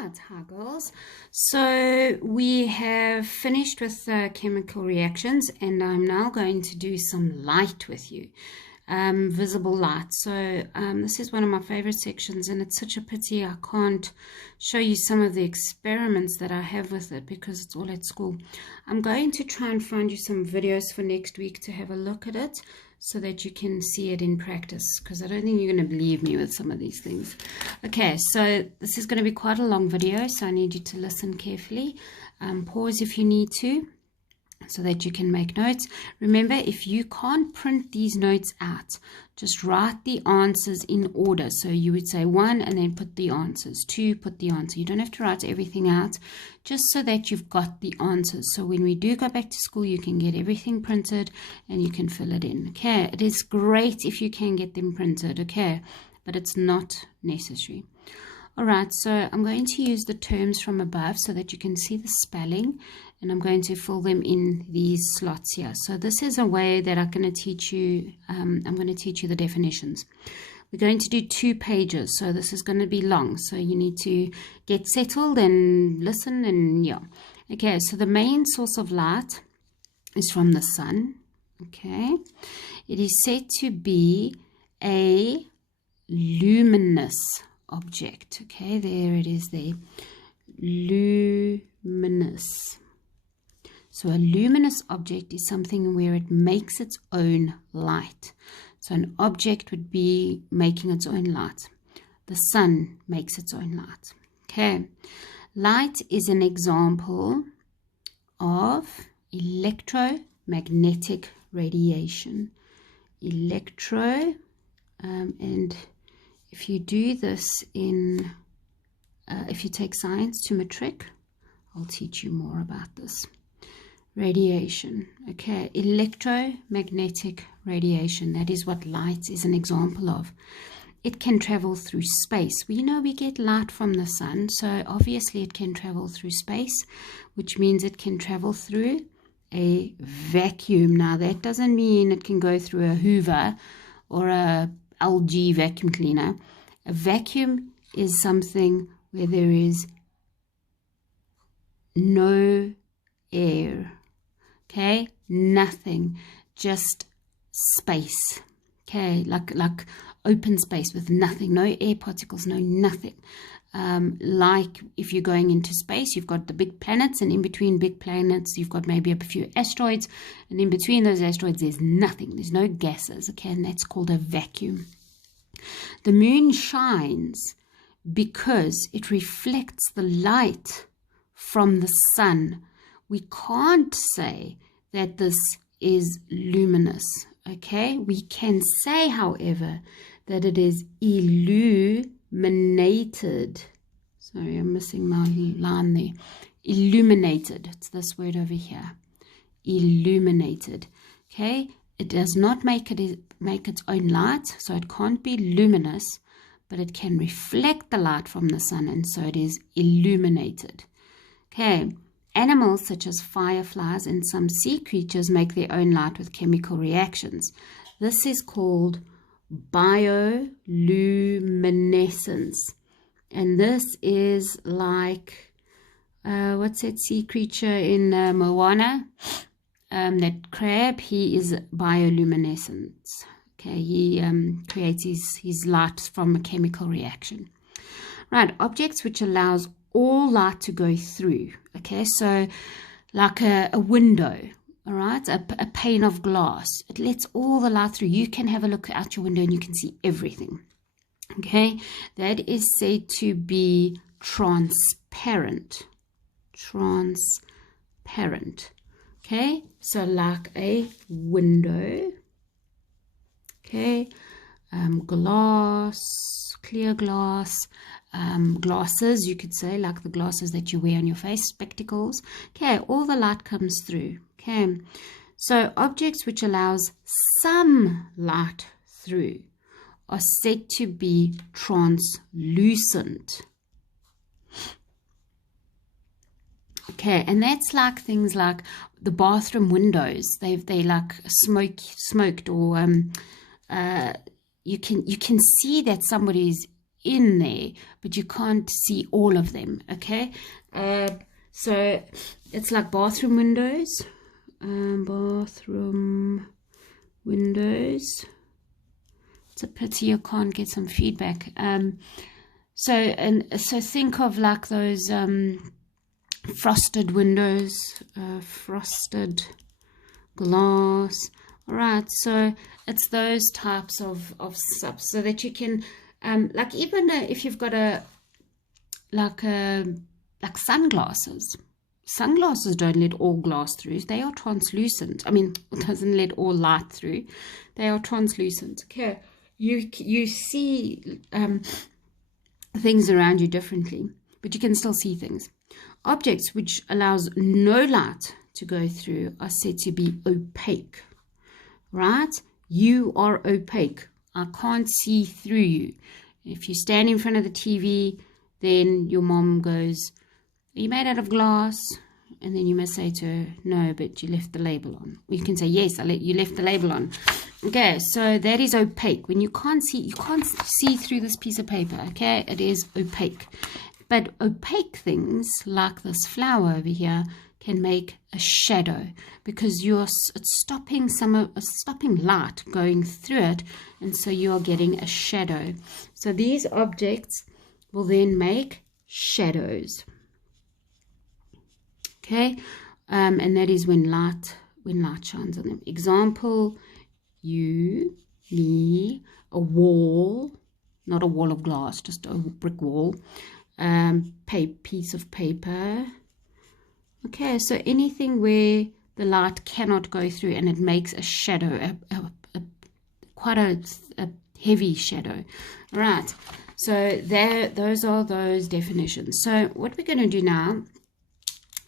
Right, hi girls. So we have finished with chemical reactions, and I'm now going to do some light with you, visible light. So this is one of my favorite sections, and it's such a pity I can't show you some of the experiments that I have with it because it's all at school. I'm going to try and find you some videos for next week to have a look at it, so that you can see it in practice, because I don't think you're going to believe me with some of these things. Okay, so this is going to be quite a long video, so I need you to listen carefully. Pause if you need to, so that you can make notes. Remember, if you can't print these notes out, just write the answers in order. So you would say 1 and then put the answers, 2, put the answer. You don't have to write everything out, just so that you've got the answers. So when we do go back to school, you can get everything printed and you can fill it in. Okay, it is great if you can get them printed, okay, but it's not necessary. All right, so I'm going to use the terms from above so that you can see the spelling, and I'm going to fill them in these slots here. So this is a way that I'm going to teach you, the definitions. We're going to do 2 pages, so this is going to be long, so you need to get settled and listen, and yeah. Okay, so the main source of light is from the sun, okay. It is said to be a luminous object, okay, there it is there, luminous. So a luminous object is something where it makes its own light. So an object would be making its own light. The sun makes its own light, okay. Light is an example of electromagnetic radiation. And if you do this in, if you take science to matric, I'll teach you more about this. Radiation, okay, electromagnetic radiation, that is what light is an example of. It can travel through space. We know we get light from the sun, so obviously it can travel through space, which means it can travel through a vacuum. Now that doesn't mean it can go through a Hoover or a LG vacuum cleaner. A vacuum is something where there is no air, okay, nothing, just space, okay, like open space with nothing, no air particles, no nothing. Like if you're going into space, you've got the big planets, and in between big planets you've got maybe a few asteroids, and in between those asteroids there's nothing, there's no gases, okay, and that's called a vacuum. The moon shines because it reflects the light from the sun. We can't say that this is luminous, okay? We can say, however, that it is illuminated. Sorry, I'm missing my line there. Illuminated. It's this word over here. Illuminated. Okay? It does not make its own light, so it can't be luminous, but it can reflect the light from the sun, and so it is illuminated. Okay. Animals such as fireflies and some sea creatures make their own light with chemical reactions. This is called bioluminescence. And this is like, what's that sea creature in Moana? That crab, he is bioluminescence. Okay, he creates his light from a chemical reaction. Right, objects which allows all light to go through. Okay, so like a window, all right, a pane of glass. It lets all the light through. You can have a look out your window and you can see everything. Okay, that is said to be transparent. Transparent. Okay, so like a window. Okay, glass, clear glass, glasses, you could say, like the glasses that you wear on your face, spectacles. Okay, all the light comes through. Okay, so objects which allows some light through are said to be translucent. Okay, and that's like things like the bathroom windows. They like smoked, or you can see that somebody's in there, but you can't see all of them, okay? So it's like bathroom windows. Bathroom windows. It's a pity you can't get some feedback. So think of like those frosted windows, frosted glass. All right, so it's those types of subs, so that you can like even if you've got like sunglasses. Sunglasses don't let all glass through. They are translucent. I mean, it doesn't let all light through. They are translucent. Okay, you see things around you differently, but you can still see things. Objects which allows no light to go through are said to be opaque. Right? You are opaque. I can't see through you. If you stand in front of the TV, then your mom goes, "Are you made out of glass?" And then you must say to her, "No, but you left the label on." You can say, "Yes, you left the label on." Okay, so that is opaque. When you can't see through this piece of paper, okay? It is opaque. But opaque things, like this flower over here, can make a shadow because it's stopping stopping light going through it, and so you are getting a shadow. So these objects will then make shadows. Okay, and that is when light shines on them. Example: you, me, a wall, not a wall of glass, just a brick wall, piece of paper. Okay, so anything where the light cannot go through and it makes a shadow, quite a heavy shadow. All right, so those are those definitions. So what we're going to do now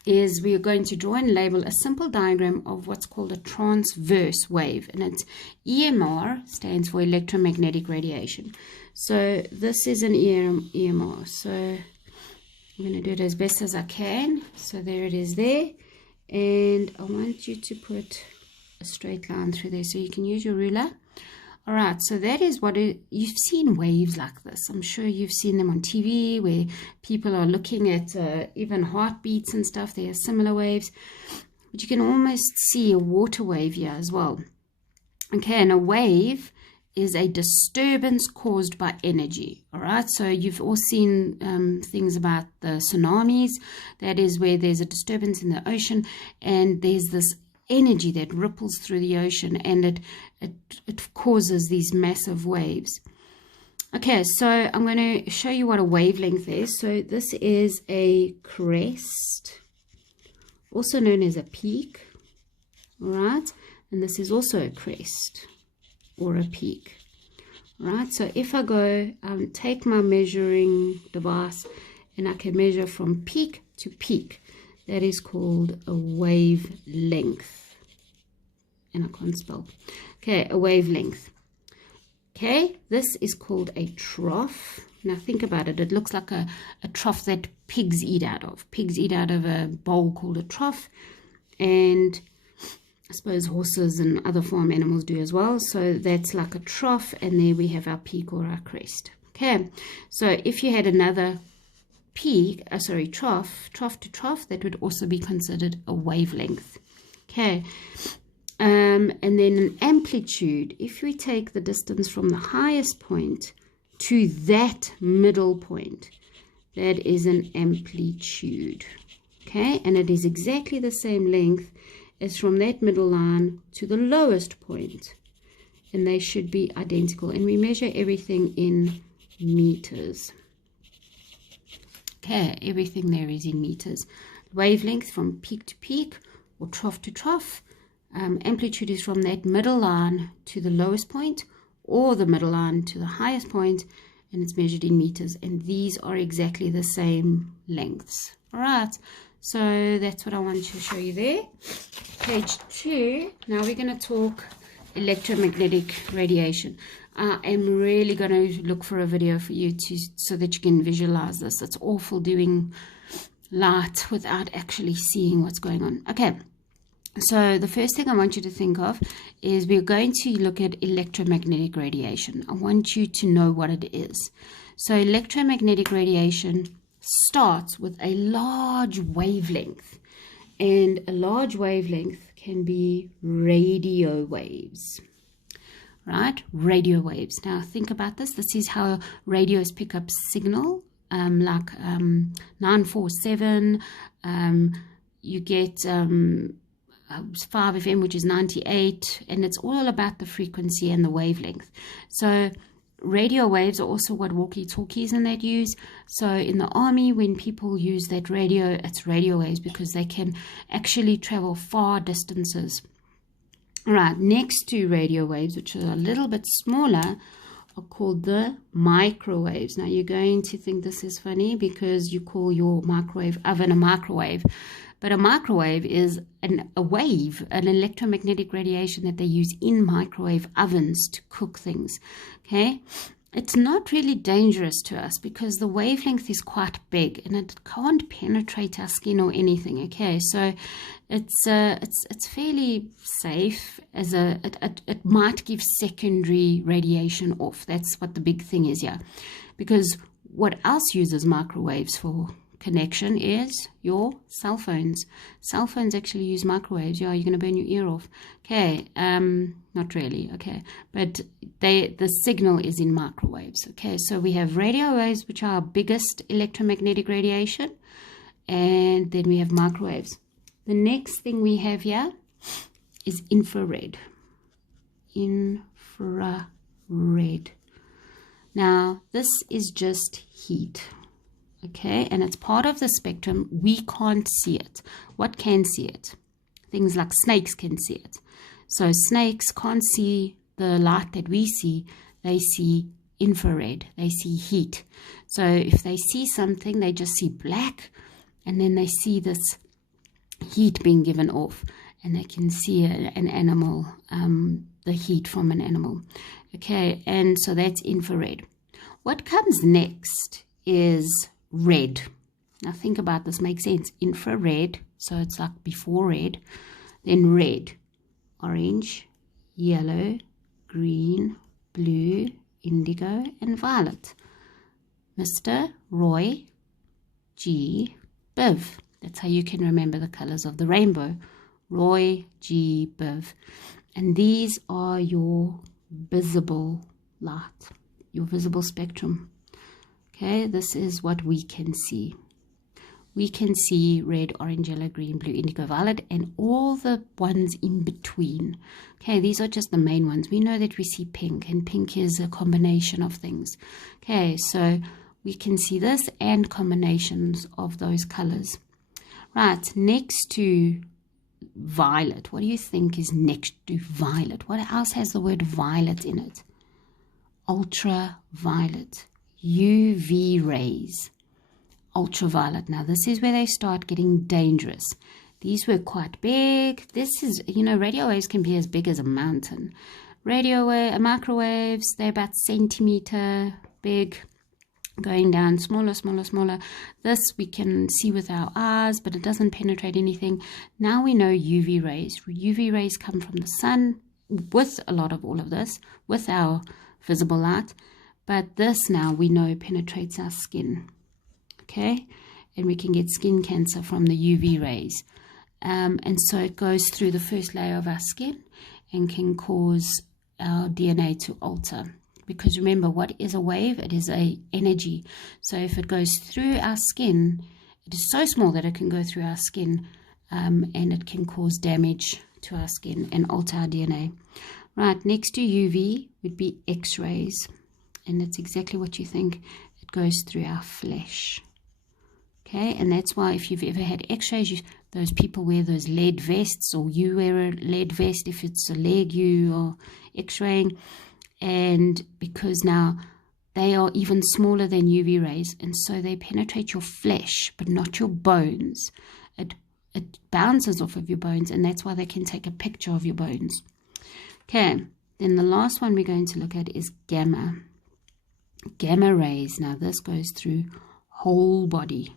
is we are going to draw and label a simple diagram of what's called a transverse wave, and it's EMR stands for electromagnetic radiation. So this is an EMR. So I'm going to do it as best as I can. So there it is there, and I want you to put a straight line through there, so you can use your ruler. All right, so that is you've seen waves like this. I'm sure you've seen them on TV where people are looking at even heartbeats and stuff. They are similar waves, but you can almost see a water wave here as well. Okay, and a wave is a disturbance caused by energy. All right, so you've all seen things about the tsunamis. That is where there's a disturbance in the ocean and there's this energy that ripples through the ocean, and it causes these massive waves. Okay, so I'm going to show you what a wavelength is. So this is a crest, also known as a peak. All right, and this is also a crest or a peak. All right, so if I go take my measuring device and I can measure from peak to peak, that is called a wavelength. And I can't spell. Okay, a wavelength. Okay, this is called a trough. Now think about it. It looks like a trough that pigs eat out of. Pigs eat out of a bowl called a trough. And I suppose horses and other farm animals do as well. So that's like a trough. And there we have our peak or our crest. Okay, so if you had another peak, trough to trough, that would also be considered a wavelength. Okay, and then an amplitude, if we take the distance from the highest point to that middle point, that is an amplitude. Okay, and it is exactly the same length as from that middle line to the lowest point, and they should be identical, and we measure everything in meters. Okay, everything there is in meters. Wavelength from peak to peak or trough to trough. Amplitude is from that middle line to the lowest point or the middle line to the highest point, and it's measured in meters, and these are exactly the same lengths. All right, so that's what I wanted to show you there. Page 2. Now we're going to talk electromagnetic radiation. I am really going to look for a video for you so that you can visualize this. It's awful doing light without actually seeing what's going on. Okay, so the first thing I want you to think of is we're going to look at electromagnetic radiation. I want you to know what it is. So electromagnetic radiation starts with a large wavelength, and a large wavelength can be radio waves. Right? Radio waves. Now think about this. This is how radios pick up signal, like 947. You get 5 FM, which is 98, and it's all about the frequency and the wavelength. So radio waves are also what walkie-talkies and that use. So in the army, when people use that radio, it's radio waves because they can actually travel far distances. All right, next to radio waves, which are a little bit smaller, are called the microwaves. Now you're going to think this is funny because you call your microwave oven a microwave. But a microwave is a wave, an electromagnetic radiation that they use in microwave ovens to cook things. Okay, it's not really dangerous to us because the wavelength is quite big and it can't penetrate our skin or anything. Okay, so it's fairly safe. It might give secondary radiation off. That's what the big thing is here, because what else uses microwaves for connection is your cell phones. Cell phones actually use microwaves. Yeah, you're going to burn your ear off. Okay, not really. Okay, but the signal is in microwaves. Okay, so we have radio waves, which are our biggest electromagnetic radiation, and then we have microwaves. The next thing we have here is infrared. Infrared. Now, this is just heat. Okay, and it's part of the spectrum. We can't see it. What can see it? Things like snakes can see it. So snakes can't see the light that we see. They see infrared. They see heat. So if they see something, they just see black, and then they see this heat being given off, and they can see an animal, the heat from an animal. Okay, and so that's infrared. What comes next is red. Now think about this, makes sense. Infrared, so it's like before red, then red, orange, yellow, green, blue, indigo, and violet. Mr. Roy G. Biv. That's how you can remember the colors of the rainbow. Roy G. Biv. And these are your visible light, your visible spectrum. Okay, this is what we can see. We can see red, orange, yellow, green, blue, indigo, violet, and all the ones in between. Okay, these are just the main ones. We know that we see pink, and pink is a combination of things. Okay, so we can see this and combinations of those colors. Right, next to violet. What do you think is next to violet? What else has the word violet in it? Ultraviolet. UV rays. Ultraviolet. Now this is where they start getting dangerous. These were quite big. This is, radio waves can be as big as a mountain. Microwaves, they're about centimeter big, going down smaller, smaller, smaller. This we can see with our eyes, but it doesn't penetrate anything. Now we know UV rays. UV rays come from the sun with a lot of all of this, with our visible light. But this now we know penetrates our skin. Okay, and we can get skin cancer from the UV rays. And so it goes through the first layer of our skin and can cause our DNA to alter. Because remember, what is a wave? It is an energy. So if it goes through our skin, it is so small that it can go through our skin, and it can cause damage to our skin and alter our DNA. Right, next to UV would be X-rays. And it's exactly what you think. It goes through our flesh. Okay, and that's why if you've ever had X-rays, those people wear those lead vests, or you wear a lead vest if it's a leg you are X-raying. And because now they are even smaller than UV rays, and so they penetrate your flesh, but not your bones. It bounces off of your bones, and that's why they can take a picture of your bones. Okay, then the last one we're going to look at is gamma. Gamma rays. Now this goes through whole body.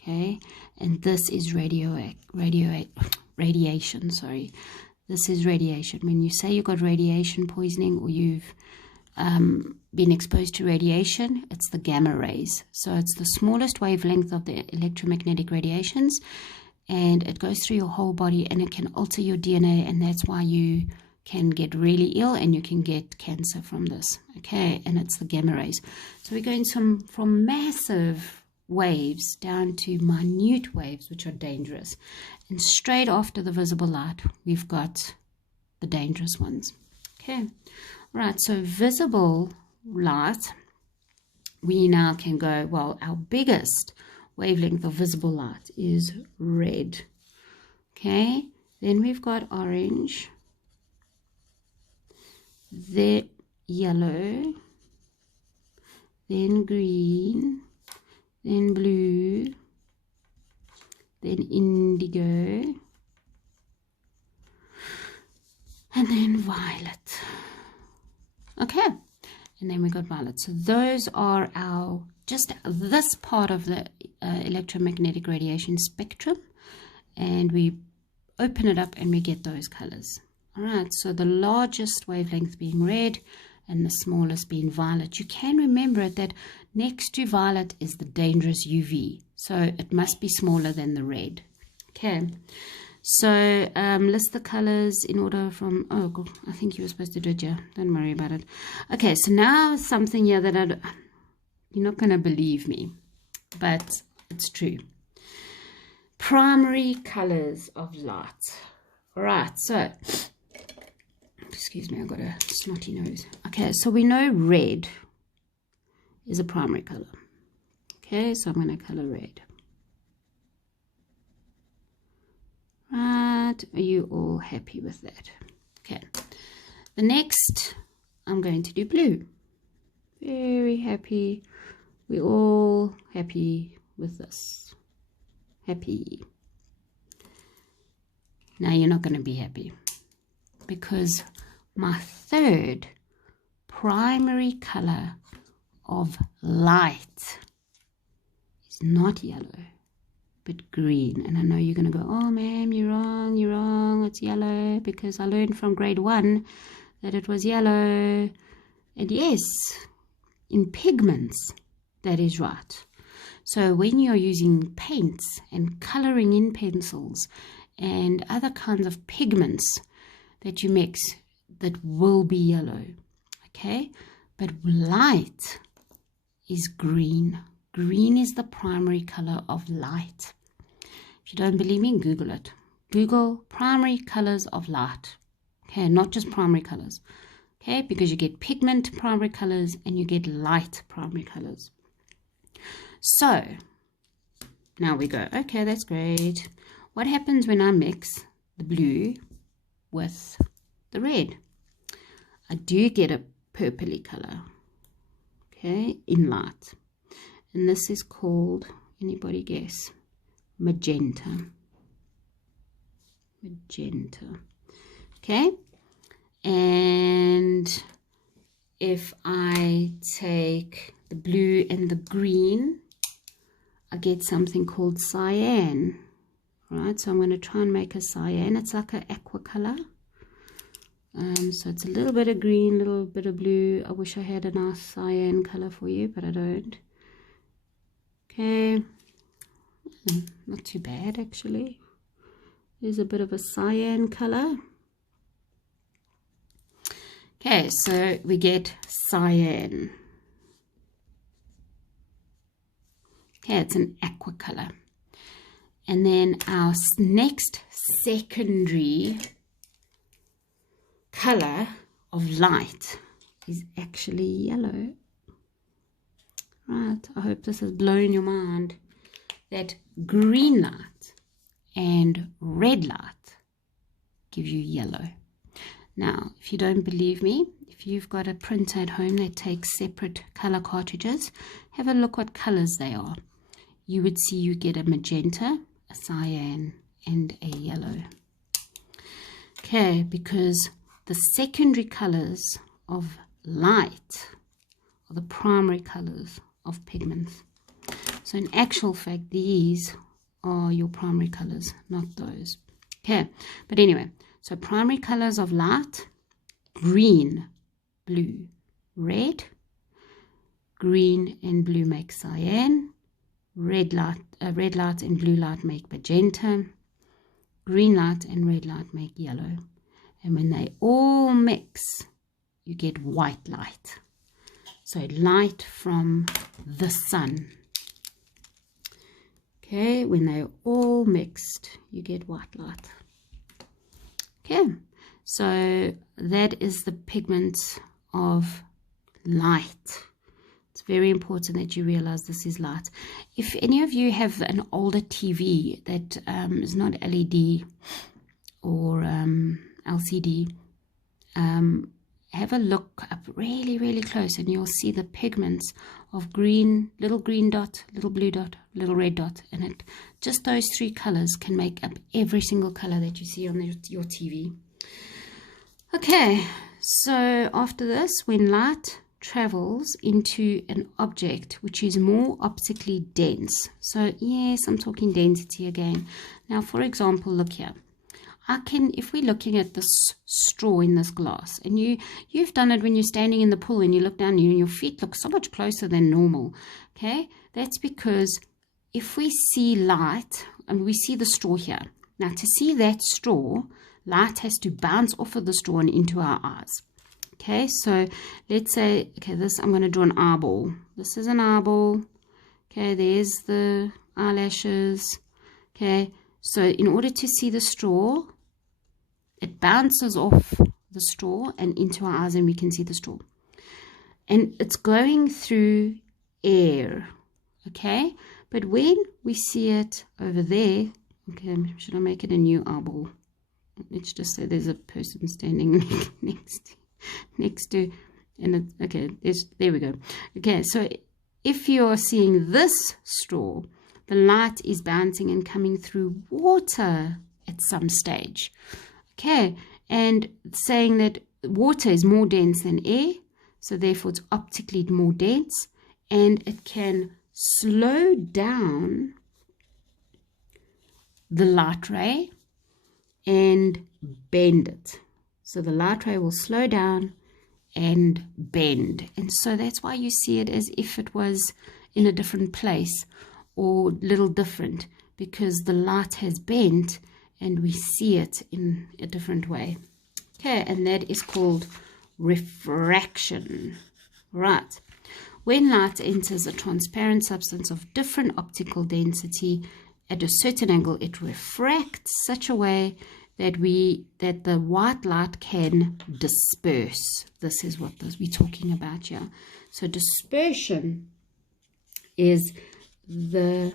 Okay, and this is radiation. Sorry, this is radiation. When you say you got radiation poisoning, or you've been exposed to radiation, it's the gamma rays. So it's the smallest wavelength of the electromagnetic radiations, and it goes through your whole body and it can alter your DNA, and that's why you can get really ill and you can get cancer from this. Okay, and it's the gamma rays. So we're going from massive waves down to minute waves, which are dangerous. And straight after the visible light, we've got the dangerous ones. Okay, all right, so visible light, we now can go, well, our biggest wavelength of visible light is red. Okay, then we've got orange, then yellow, then green, then blue, then indigo, and then violet. Okay, and then we got violet. So those are our, just this part of the electromagnetic radiation spectrum, and we open it up and we get those colors. All right, so the largest wavelength being red and the smallest being violet. You can remember it that next to violet is the dangerous UV, so it must be smaller than the red. Okay, so list the colors in order from, oh God, I think you were supposed to do it, yeah, don't worry about it. Okay, so now something here that you're not going to believe me, but it's true. Primary colors of light. All right, so excuse me, I've got a snotty nose. Okay, so we know red is a primary color. Okay, so I'm going to color red. Right, are you all happy with that? Okay, the next, I'm going to do blue. Very happy. We're all happy with this. Happy. Now you're not going to be happy, because my third primary color of light is not yellow, but green. And I know you're going to go, oh ma'am, you're wrong, it's yellow, because I learned from grade 1 that it was yellow. And yes, in pigments, that is right. So when you're using paints and coloring in pencils and other kinds of pigments that you mix, that will be yellow, okay? But light is green. Green is the primary color of light. If you don't believe me, Google it. Google primary colors of light. Okay, not just primary colors. Okay, because you get pigment primary colors and you get light primary colors. So now we go, okay, that's great. What happens when I mix the blue with the red? I do get a purpley color, okay, in light. And this is called, anybody guess? Magenta. Magenta. Okay. And if I take the blue and the green, I get something called cyan. Right, so I'm going to try and make a cyan. It's like an aqua color. So it's a little bit of green, a little bit of blue. I wish I had a nice cyan color for you, but I don't. Okay, not too bad actually. There's a bit of a cyan color. Okay, so we get cyan. Okay, it's an aqua color. And then our next secondary color of light is actually yellow. Right, I hope this has blown your mind that green light and red light give you yellow. Now, if you don't believe me, if you've got a printer at home that takes separate color cartridges, have a look what colors they are. You would see you get a magenta, a cyan, and a yellow. Okay, because the secondary colors of light are the primary colors of pigments. So in actual fact, these are your primary colors, not those. Okay, but anyway, so primary colors of light, green, blue, red, green and blue make cyan, red light and blue light make magenta, green light and red light make yellow. And when they all mix, you get white light. So light from the sun. Okay, when they're all mixed, you get white light. Okay, so that is the pigment of light. It's very important that you realize this is light. If any of you have an older TV that is not LED or LCD, have a look up really, really close and you'll see the pigments of green, little green dot, little blue dot, little red dot, and just those three colors can make up every single color that you see on your TV. Okay, so after this, when light travels into an object which is more optically dense, so yes, I'm talking density again. Now, for example, look here. If we're looking at this straw in this glass, and you've done it when you're standing in the pool and you look down and your feet look so much closer than normal, okay? That's because if we see light, and we see the straw here, now to see that straw, light has to bounce off of the straw and into our eyes. Okay, so let's say, okay, I'm going to draw an eyeball. This is an eyeball. Okay, there's the eyelashes. Okay, so in order to see the straw, it bounces off the straw and into our eyes and we can see the straw. And it's going through air, okay? But when we see it over there, okay, should I make it a new eyeball? Let's just say there's a person standing next to, and okay, there we go. Okay, so if you're seeing this straw, the light is bouncing and coming through water at some stage. Okay, and saying that water is more dense than air, so therefore it's optically more dense, and it can slow down the light ray and bend it. So the light ray will slow down and bend, and so that's why you see it as if it was in a different place or little different, because the light has bent and we see it in a different way. Okay, and that is called refraction. Right. When light enters a transparent substance of different optical density at a certain angle, it refracts such a way that the white light can disperse. This is what we're talking about here. So dispersion is the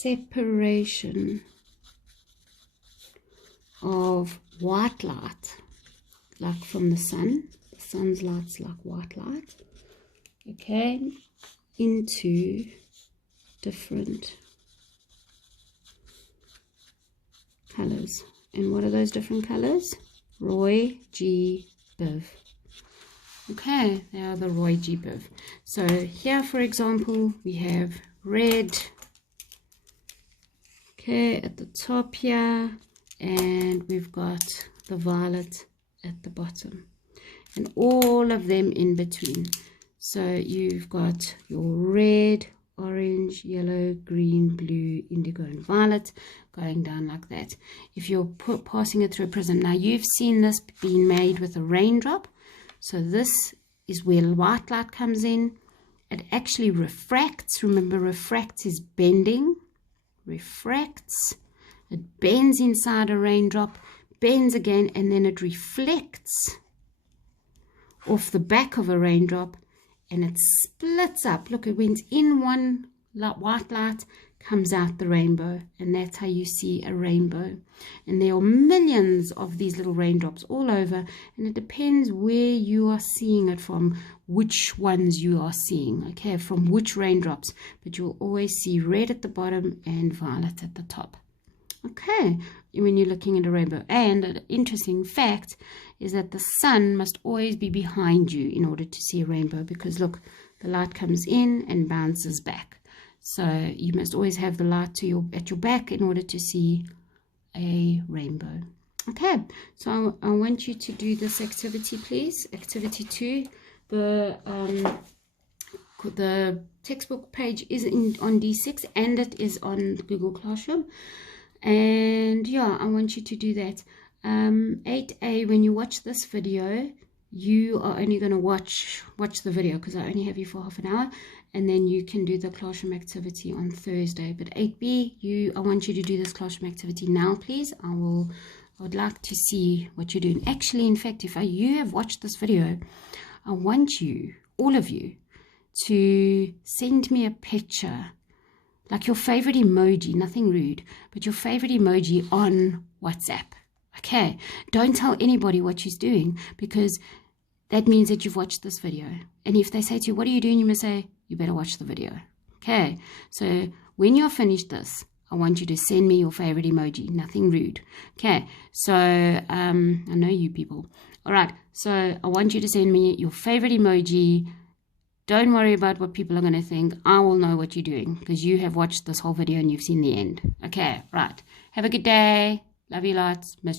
separation of white light, like from the sun. The sun's light's like white light, okay, into different colors. And what are those different colors? Roy G. Biv. Okay, they are the Roy G. Biv. So here, for example, we have red, okay, at the top here, and we've got the violet at the bottom, and all of them in between. So you've got your red, orange, yellow, green, blue, indigo, and violet going down like that. If you're passing it through a prism, now you've seen this being made with a raindrop. So this is where white light comes in. It actually refracts. Remember, refracts is bending. Refracts. It bends inside a raindrop, bends again, and then it reflects off the back of a raindrop, and it splits up. Look, it went in one white light, comes out the rainbow, and that's how you see a rainbow. And there are millions of these little raindrops all over, and it depends where you are seeing it from, which ones you are seeing, okay, from which raindrops. But you'll always see red at the bottom and violet at the top. Okay, when you're looking at a rainbow. And an interesting fact is that the sun must always be behind you in order to see a rainbow, because look, the light comes in and bounces back. So you must always have the light at your back in order to see a rainbow. Okay, so I want you to do this activity, please. Activity 2. The textbook page is on D6 and it is on Google Classroom. And yeah, I want you to do that. 8A, when you watch this video, you are only going to watch the video because I only have you for half an hour, and then you can do the classroom activity on Thursday. But 8B, I want you to do this classroom activity now, please. I would like to see what you're doing. Actually, in fact, if you have watched this video, I want you, all of you, to send me a picture, like your favorite emoji, nothing rude, but your favorite emoji on WhatsApp. Okay, don't tell anybody what she's doing, because that means that you've watched this video. And if they say to you, what are you doing? You must say, you better watch the video. Okay, so when you're finished this, I want you to send me your favorite emoji, nothing rude. Okay, so I know you people. All right, so I want you to send me your favorite emoji. Don't worry about what people are going to think. I will know what you're doing because you have watched this whole video and you've seen the end. Okay, right. Have a good day. Love you lots. Miss